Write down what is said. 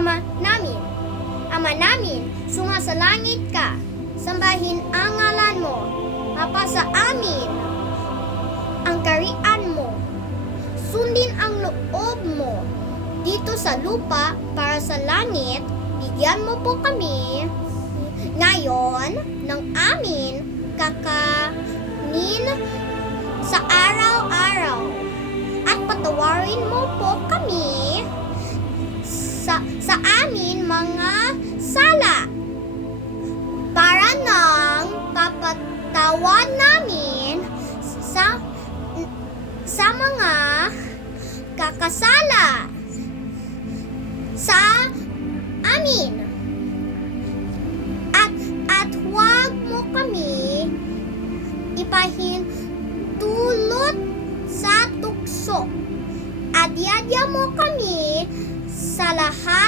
Ama namin, sumasalangit ka, sambahin ang ngalan mo, mapasa amin ang kaharian mo, sundin ang loob mo dito sa lupa para sa langit. Bigyan mo po kami ngayon ng amin kakanin sa araw-araw, at patawarin mo po kami sa amin mga sala para nang papatawad namin sa mga kakasala sa amin, at huwag mo kami ipahintulot sa tukso, at yadya mo kami sa lahat